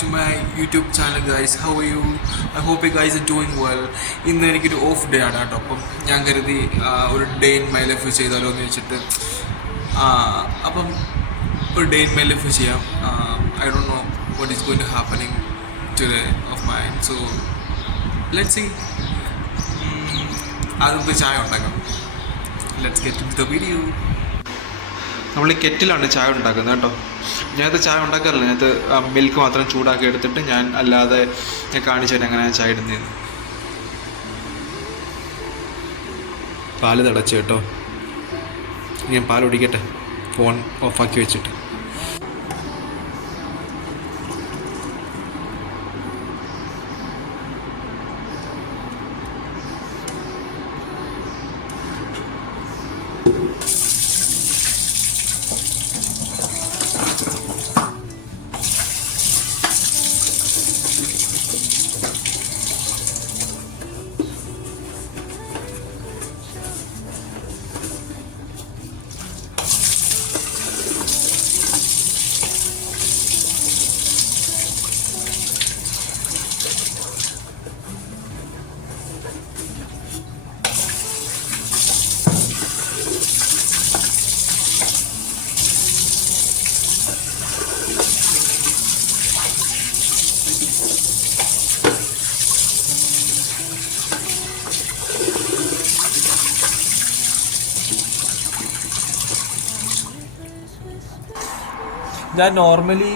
to my YouTube channel, guys. How are you? I hope you guys are doing well. ഇന്ന് എനിക്കൊരു off day ആണ് കേട്ടോ. അപ്പം ഞാൻ കരുതി ഒരു ഡേ ഇൻ മൈ ലൈഫ് ചെയ്താലോ എന്ന് വെച്ചിട്ട് അപ്പം ഒരു ഡേ ഇൻ മൈ ലൈഫ് ചെയ്യാം. I don't know what is going to happening today of mine. So let's see. ആദ്യത്തെ ചായ ഉണ്ടാക്കാം. Let's get in the video. നമ്മൾ ഈ കെറ്റിലാണ് ചായ ഉണ്ടാക്കുന്നത് കേട്ടോ. ഞാനത് ചായ ഉണ്ടാക്കാറില്ല. ഞാനത് മിൽക്ക് മാത്രം ചൂടാക്കി എടുത്തിട്ട് ഞാൻ അല്ലാതെ ഞാൻ കാണിച്ചു തരാം എങ്ങനെ ചായ ഇടുന്നതെന്ന്. പാല് തിളച്ച് കേട്ടോ. ഞാൻ പാൽ ഒടിക്കട്ടെ ഫോൺ ഓഫാക്കി വെച്ചിട്ട്. ഞാൻ നോർമലി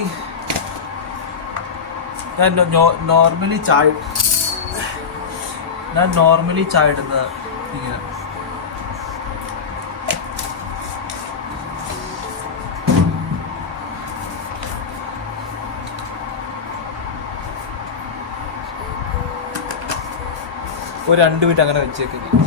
ചായ ഇടുന്നത് ഇങ്ങനെ. ഒരു 2 മിനിറ്റ് അങ്ങനെ വെച്ചേക്കുന്നത്.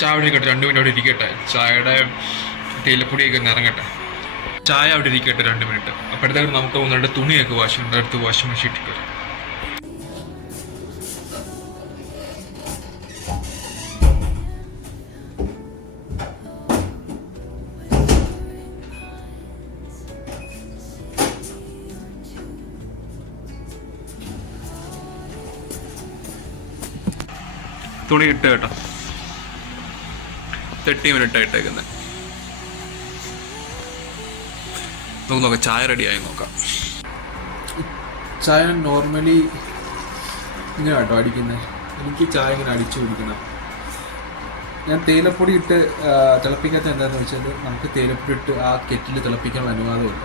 ചായ അവിടെ ഇരിക്കട്ടെ, 2 മിനിറ്റ് അവിടെ ഇരിക്കട്ടെ. ചായയുടെ തേയിലപ്പൊടിയൊക്കെ ഒന്ന് ഇറങ്ങട്ടെ. ചായ അവിടെ ഇരിക്കട്ടെ 2 മിനിറ്റ്. അപ്പോഴത്തേക്ക് നമുക്ക് 1-2 തുണിയൊക്കെ എടുത്ത് വാഷിംഗ് മെഷീൻ ഇട്ടിട്ട് വരാം. തുണി ഇട്ട് കേട്ടോ. 30 മിനിറ്റ് ഇട്ടേക്കുന്നത്. നമുക്ക് നോക്കാം ചായ റെഡിയായി നോക്കാം. ചായ നോർമലി ഇങ്ങനെ കേട്ടോ അടിക്കുന്നത്. എനിക്ക് ചായ ഇങ്ങനെ അടിച്ചു കുടിക്കണം. ഞാൻ തേയിലപ്പൊടി ഇട്ട് തിളപ്പിക്കാത്ത എന്താണെന്ന് വെച്ചാൽ നമുക്ക് തേയിലപ്പൊടി ഇട്ട് ആ കെറ്റിൽ തിളപ്പിക്കാനുള്ള അനുവാദമില്ല.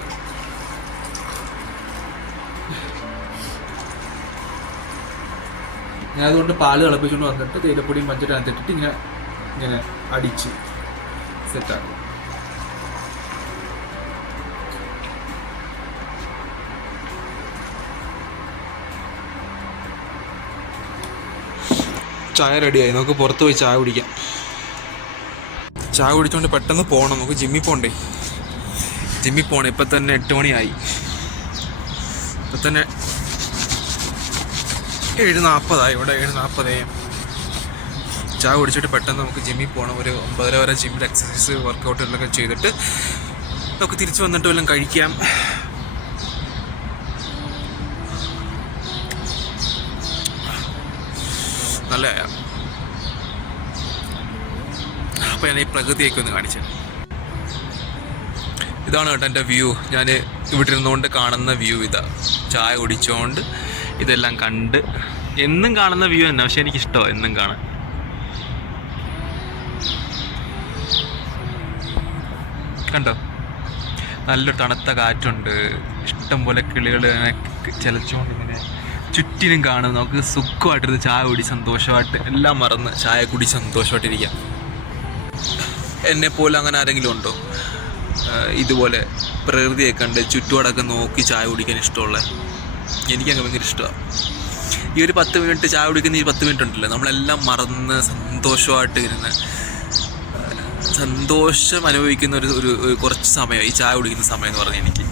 ഞാൻ അതുകൊണ്ട് പാല് തിളപ്പിച്ചുകൊണ്ട് വന്നിട്ട് തേയിലപ്പൊടിയും മഞ്ചിട്ടകത്തിട്ടിട്ട് ഇങ്ങനെ അടിച്ച് സെറ്റാക്കും. ചായ റെഡിയായി. നമുക്ക് പുറത്ത് പോയി ചായ കുടിക്കാം. ചായ കുടിച്ചുകൊണ്ട് പെട്ടെന്ന് പോകണം. നമുക്ക് ജിമ്മിൽ പോകണ്ടേ. ഇപ്പം തന്നെ 8 മണിയായി. ഇപ്പം തന്നെ 7:40 ഇവിടെ 7:40 AM. ചായ കുടിച്ചിട്ട് പെട്ടെന്ന് നമുക്ക് ജിമ്മിൽ പോകണം. ഒരു 9:30 വരെ ജിമ്മിൽ എക്സസൈസ് വർക്കൗട്ടുകളൊക്കെ ചെയ്തിട്ട് നമുക്ക് തിരിച്ച് വന്നിട്ട് വല്ലതും കഴിക്കാം. നല്ല അപ്പോൾ ഞാൻ ഈ പ്രകൃതിയൊക്കെ ഒന്ന് കാണിച്ചു. ഇതാണ് കേട്ടോ എൻ്റെ വ്യൂ. ഞാൻ ഇവിടെ ഇരുന്നുകൊണ്ട് കാണുന്ന വ്യൂ ഇതാ. ചായ കുടിച്ചുകൊണ്ട് ഇതെല്ലാം കണ്ട് എന്നും കാണുന്ന വ്യൂ തന്നെ. പക്ഷെ എനിക്കിഷ്ടമാണ് എന്നും കാണാൻ. കണ്ടോ, നല്ലൊരു തണുത്ത കാറ്റുണ്ട്. ഇഷ്ടം പോലെ കിളികൾ ഇങ്ങനെ ചിലച്ചുകൊണ്ട് ഇങ്ങനെ ചുറ്റിനും കാണും. നമുക്ക് സുഖമായിട്ടിരുന്ന് ചായ കുടി സന്തോഷമായിട്ട് എല്ലാം മറന്ന് ചായ കുടി സന്തോഷമായിട്ടിരിക്കാം. എന്നെപ്പോലെ അങ്ങനെ ആരെങ്കിലും ഉണ്ടോ ഇതുപോലെ പ്രകൃതിയെ കണ്ട് ചുറ്റുപാടൊക്കെ നോക്കി ചായ കുടിക്കാൻ ഇഷ്ടമുള്ള? എനിക്കങ്ങ് ഭയങ്കര ഇഷ്ടമാണ്. ഈ ഒരു 10 മിനിറ്റ് ചായ കുടിക്കുന്ന ഈ 10 മിനിറ്റ് ഉണ്ടല്ലോ, നമ്മളെല്ലാം മറന്ന് സന്തോഷമായിട്ട് ഇരുന്ന് സന്തോഷം അനുഭവിക്കുന്ന ഒരു കുറച്ച് സമയം ഈ ചായ കുടിക്കുന്ന സമയം എന്ന് പറഞ്ഞാൽ എനിക്ക്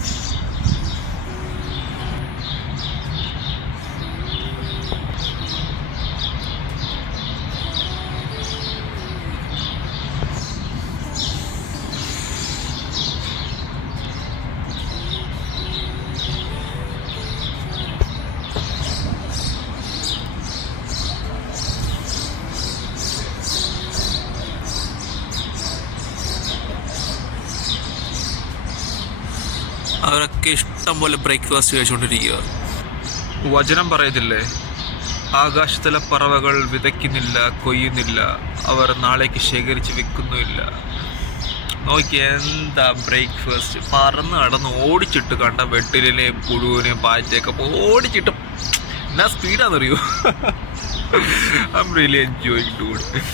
ഒക്കെ ഇഷ്ടം പോലെ ബ്രേക്ക്ഫാസ്റ്റ് കഴിച്ചുകൊണ്ടിരിക്കുക. വചനം പറയത്തില്ലേ, ആകാശത്തിലെ പറവകൾ വിതയ്ക്കുന്നില്ല, കൊയ്യുന്നില്ല, അവർ നാളേക്ക് ശേഖരിച്ച് വെക്കുന്നുമില്ല. നോക്കി എന്താ ബ്രേക്ക്ഫാസ്റ്റ്, പറന്ന് നടന്ന് ഓടിച്ചിട്ട് കണ്ട വെട്ടിലിനെ പുഴുവിനെയും പാറ്റയൊക്കെ ഓടിച്ചിട്ട് എന്നാ സ്പീഡാണെന്നറിയോ. I'm really enjoying to it.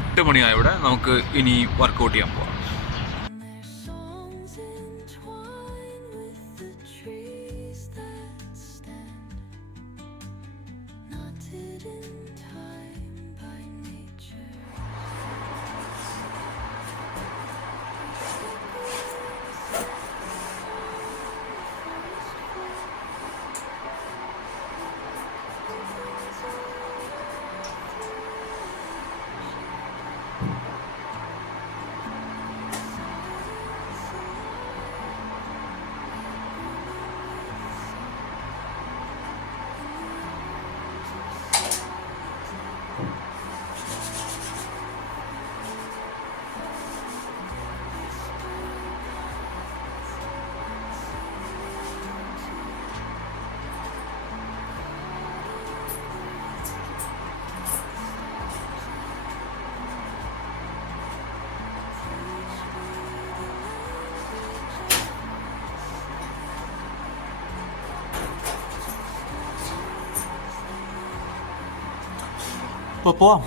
8 മണിയായവിടെ, നമുക്ക് ഇനി വർക്കൗട്ട് ചെയ്യാൻ പോവാം. പോവാം.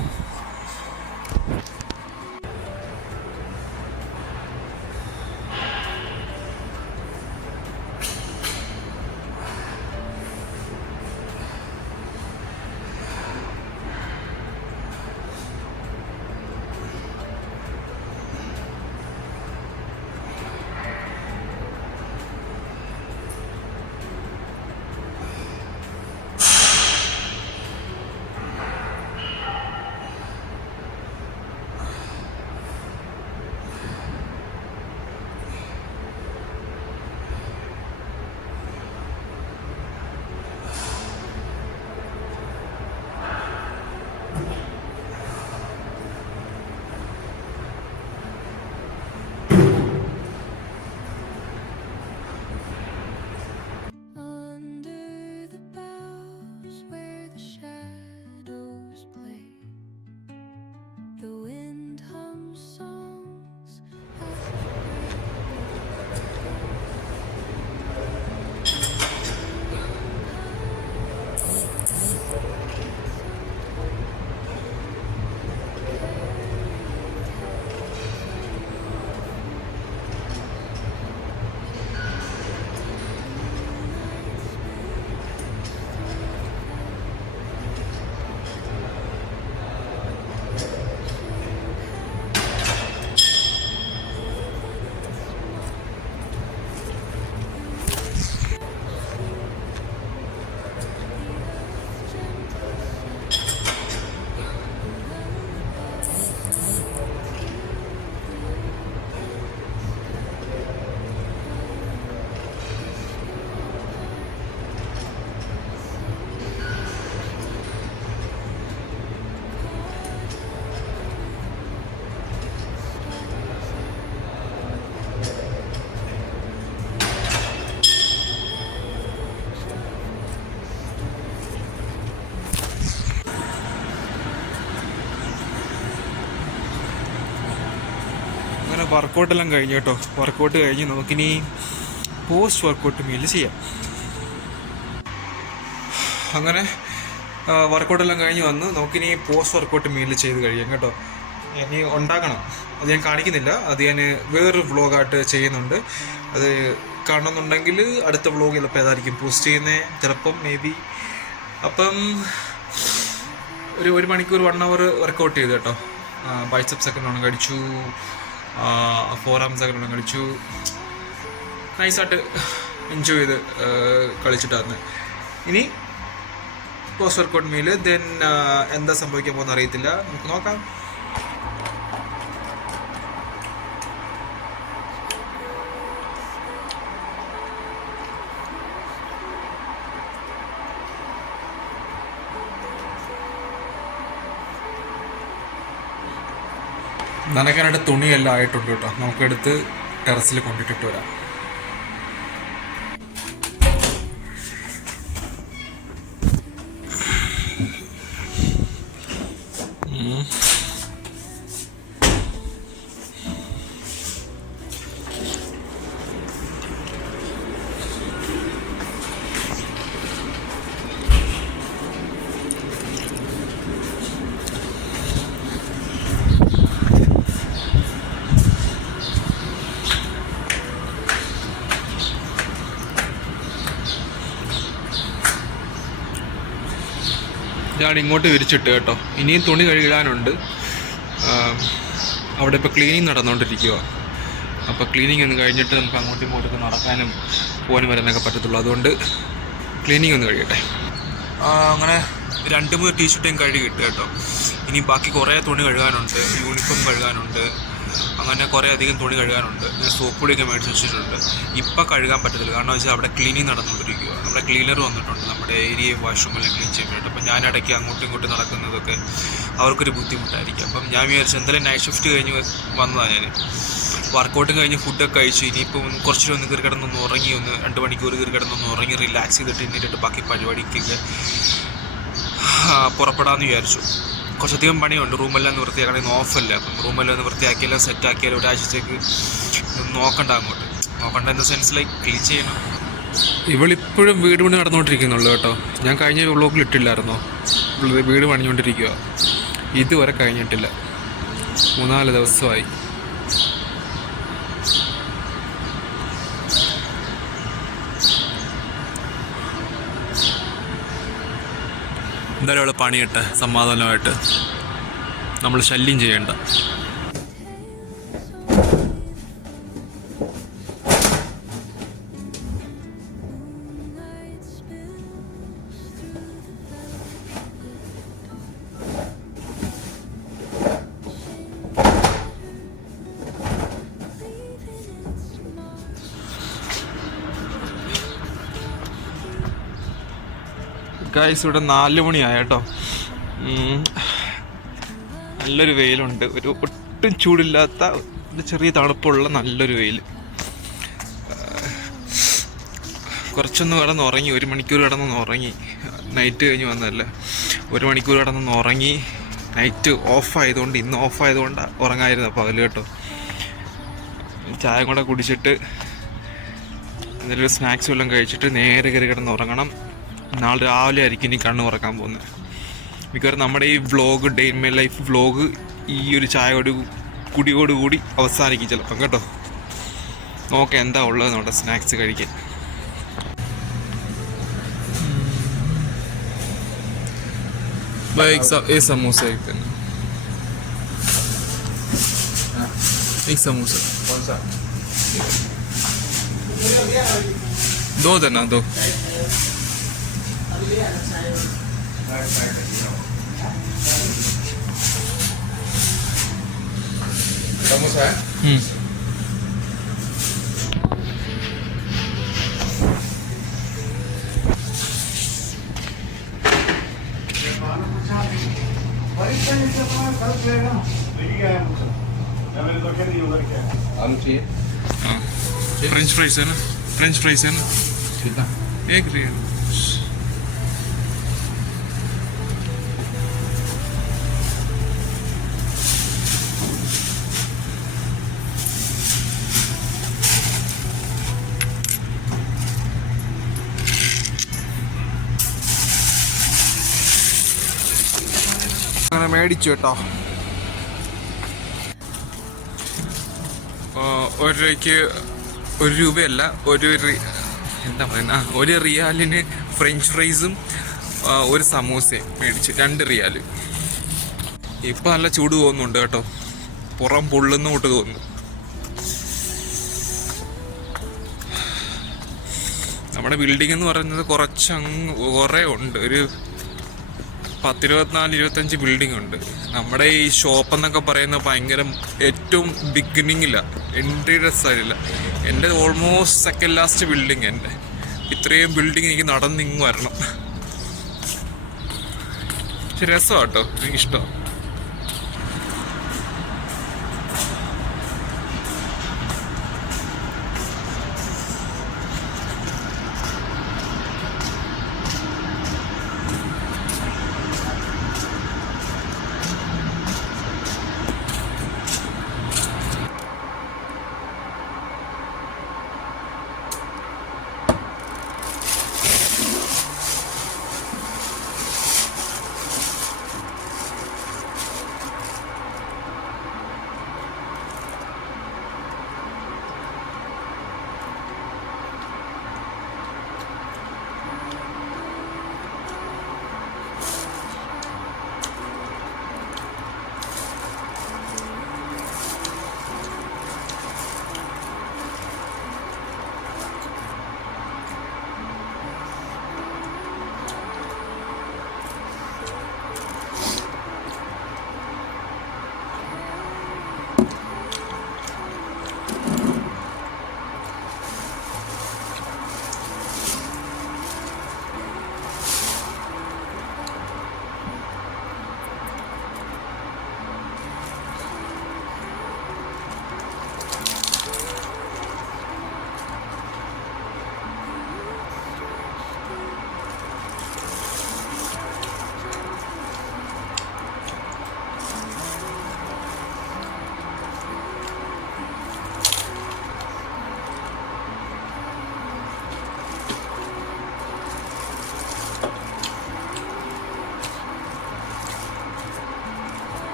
വർക്കൗട്ടെല്ലാം കഴിഞ്ഞു കേട്ടോ. വർക്കൗട്ട് കഴിഞ്ഞ് നമുക്കിനി പോസ്റ്റ് വർക്കൗട്ട് മീൽ ചെയ്യാം. അങ്ങനെ വർക്കൗട്ടെല്ലാം കഴിഞ്ഞ് വന്ന് നമുക്കിനി പോസ്റ്റ് വർക്കൗട്ട് മീൽ ചെയ്ത് കഴിയാം കേട്ടോ. ഇനി ഉണ്ടാക്കണം, അത് ഞാൻ കാണിക്കുന്നില്ല, അത് ഞാൻ വേറൊരു വ്ളോഗായിട്ട് ചെയ്യുന്നുണ്ട്. അത് കാണണമെന്നുണ്ടെങ്കിൽ അടുത്ത വ്ളോഗ് ചിലപ്പോൾ ഏതായിരിക്കും പോസ്റ്റ് ചെയ്യുന്നത്, ചിലപ്പം മേ ബി. അപ്പം ഒരു മണിക്കൂർ 1 hour വർക്കൗട്ട് ചെയ്തു കേട്ടോ. ബൈസെപ്സ് ഒക്കെ നല്ലോണം കഴിച്ചു, ഫോർ ആംസ് ഒക്കെ നല്ലോണം കഴിച്ചു. നൈസായിട്ട് എൻജോയ് ചെയ്ത് കളിച്ചിട്ടായിരുന്നു. ഇനി പോസ്റ്റ് വർക്കൗട്ട് മീല്, ദെൻ എന്താ സംഭവിക്കാൻ പോകുന്ന അറിയത്തില്ല, നമുക്ക് നോക്കാം. നനയ്ക്കാനായിട്ട് തുണിയെല്ലാം ആയിട്ടുണ്ട് കേട്ടോ. നമുക്കെടുത്ത് ടെറസിൽ കൊണ്ടിട്ടിട്ട് വരാം. ഞാൻ ഇങ്ങോട്ട് വിരിച്ചിട്ട് കേട്ടോ. ഇനിയും തുണി കഴുകാനുണ്ട്. അവിടെ ഇപ്പോൾ ക്ലീനിങ് നടന്നുകൊണ്ടിരിക്കുക. അപ്പോൾ ക്ലീനിങ് ഒന്ന് കഴിഞ്ഞിട്ട് നമുക്ക് അങ്ങോട്ടും ഇങ്ങോട്ടൊക്കെ നടക്കാനും പോകാനും വരാനൊക്കെ പറ്റത്തുള്ളൂ. അതുകൊണ്ട് ക്ലീനിങ് ഒന്ന് കഴിയട്ടെ. അങ്ങനെ 2-3 ടീഷർട്ടും കഴുകിയിട്ട് കേട്ടോ. ഇനി ബാക്കി കുറേ തുണി കഴുകാനുണ്ട്, യൂണിഫോം കഴുകാനുണ്ട്, അങ്ങനെ കുറേ അധികം തുണി കഴുകാനുണ്ട്. ഞാൻ സോപ്പ് പൊടിയൊക്കെ മേടിച്ച് വെച്ചിട്ടുണ്ട്. ഇപ്പം കഴുകാൻ പറ്റത്തില്ല, കാരണം വെച്ചാൽ അവിടെ ക്ലീനിങ് നടന്നുകൊണ്ടിരിക്കുക. നമ്മുടെ ക്ലീനർ വന്നിട്ടുണ്ട് നമ്മുടെ ഏരിയയും വാഷ്റൂമെല്ലാം ക്ലീൻ ചെയ്യാൻ വേണ്ടി. അപ്പം ഞാനിടയ്ക്ക് അങ്ങോട്ടും ഇങ്ങോട്ടും നടക്കുന്നതൊക്കെ അവർക്കൊരു ബുദ്ധിമുട്ടായിരിക്കും. അപ്പം ഞാൻ വിചാരിച്ചു എന്തായാലും നൈറ്റ് ഷിഫ്റ്റ് കഴിഞ്ഞ് വന്നതാണ് ഞാൻ. വർക്കൗട്ടും കഴിഞ്ഞ് ഫുഡൊക്കെ കഴിച്ചു. ഇനിയിപ്പം കുറച്ചൊരു ഒന്ന് കയറി കിടന്നൊന്ന് ഉറങ്ങി, 2 മണിക്കൂർ കയറി കിടന്നൊന്ന് ഉറങ്ങി റിലാക്സ് ചെയ്തിട്ട് എണ്ണീറ്റിട്ട് ബാക്കി പരിപാടിക്കൊക്കെ പുറപ്പെടാമെന്ന് വിചാരിച്ചു. കുറച്ചധികം പണിയുണ്ട്. റൂമെല്ലാം ഒന്ന് വൃത്തിയാക്കണം. ഇന്ന് ഓഫല്ല. അപ്പം റൂമെല്ലാം ഒന്ന് വൃത്തിയാക്കിയാലും സെറ്റാക്കിയാലും ഒരാഴ്ചത്തേക്ക് നോക്കണ്ട, അങ്ങോട്ട് നോക്കണ്ട എന്ന സെൻസ് ലൈക്ക് ക്ലീൻ ചെയ്യണം. ഇവളിപ്പോഴും വീട് പണി നടന്നുകൊണ്ടിരിക്കുന്നുള്ളൂ കേട്ടോ. ഞാൻ കഴിഞ്ഞ വ്ളോഗിൽ ഇട്ടില്ലായിരുന്നോ, വീട് പണിഞ്ഞുകൊണ്ടിരിക്കുക. ഇതുവരെ കഴിഞ്ഞിട്ടില്ല. 3-4 ദിവസമായി. എന്തായാലും അവളെ പണിയിട്ടെ സമാധാനമായിട്ട്, നമ്മൾ ശല്യം ചെയ്യേണ്ട. ഗൈസ്, ഇവിടെ 4 മണിയായ കേട്ടോ. നല്ലൊരു വെയിലുണ്ട്. ഒരു ഒട്ടും ചൂടില്ലാത്ത ഒരു ചെറിയ തണുപ്പുള്ള നല്ലൊരു വെയിൽ. കുറച്ചൊന്ന് കിടന്ന് ഉറങ്ങി, 1 മണിക്കൂർ കിടന്നൊന്ന് ഉറങ്ങി. നൈറ്റ് കഴിഞ്ഞ് വന്നതല്ലേ, 1 മണിക്കൂർ കിടന്നൊന്ന് ഉറങ്ങി. നൈറ്റ് ഓഫായതുകൊണ്ട്, ഇന്ന് ഓഫായതുകൊണ്ട് ഉറങ്ങായിരുന്നു പകൽ കേട്ടോ. ചായ കൂടെ കുടിച്ചിട്ട് എന്തെങ്കിലും സ്നാക്സ് വല്ലതും കഴിച്ചിട്ട് നേരെ കയറി കിടന്ന് ഉറങ്ങണം. നാളെ രാവിലെ ആയിരിക്കും ഇനി കണ്ണ് തുറക്കാൻ പോകുന്നത്. മിക്കവാറും നമ്മുടെ ഈ vlog, day in my life vlog ഈ ഒരു കുടിയോടുകൂടി അവസാനിക്കും ചിലപ്പം കേട്ടോ. നോക്കാം എന്താ ഉള്ളത് നമ്മുടെ സ്നാക്സ് കഴിക്കാൻ. एक समोसा एक देना, एक समोसा। कौन सा? 2 देना, 2। समोसा है? फ्रेंच फ्राइज है ना? फ्रेंच फ्राइज है ना? एक रियल। അങ്ങനെ മേടിച്ചു കേട്ടോ. 1 രൂപയ്ക്ക് 1 രൂപയല്ല, എന്താ പറയുന്ന 1 റിയാലിന് ഫ്രഞ്ച് ഫ്രൈസും 1 സമൂസയും മേടിച്ചു. 2 റിയാൽ. ഇപ്പം നല്ല ചൂട് തോന്നുന്നുണ്ട് കേട്ടോ, പുറം പൊള്ളുന്ന തൊട്ട് തോന്നുന്നു. നമ്മുടെ ബിൽഡിംഗ് എന്ന് പറയുന്നത് കുറേ ഉണ്ട്. ഒരു 10-24-25 ബിൽഡിംഗ് ഉണ്ട്. നമ്മുടെ ഈ ഷോപ്പ് എന്നൊക്കെ പറയുന്നത് ഭയങ്കര ഏറ്റവും ബിഗിനിങ്ങില്ല, എൻട്രിയുടെ സൈഡില്ല. എൻ്റെ ഓൾമോസ്റ്റ് സെക്കൻഡ് ലാസ്റ്റ് ബിൽഡിങ് എൻ്റെ. ഇത്രയും ബിൽഡിങ് എനിക്ക് നടന്നിങ്ങ് വരണം. പക്ഷെ രസമാണ് കേട്ടോ, എനിക്കിഷ്ടമാണ്.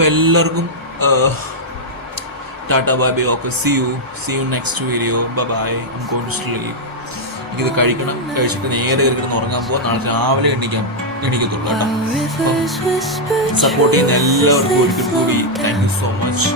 അപ്പോൾ എല്ലാവർക്കും tata bye bye. Okay, see you next video. Bye. I'm going to sleep. എനിക്കിത് കഴിക്കണം. കഴിച്ചിട്ട് നേരെ കിടന്ന് ഉറങ്ങാൻ പോകാം. നാളെ രാവിലെ എണീക്കത്തുള്ളൂ കേട്ടോ. അപ്പം സപ്പോർട്ട് ചെയ്യുന്ന എല്ലാവർക്കും ഒരിക്കൽ കൂടി താങ്ക് യു സോ മച്ച്.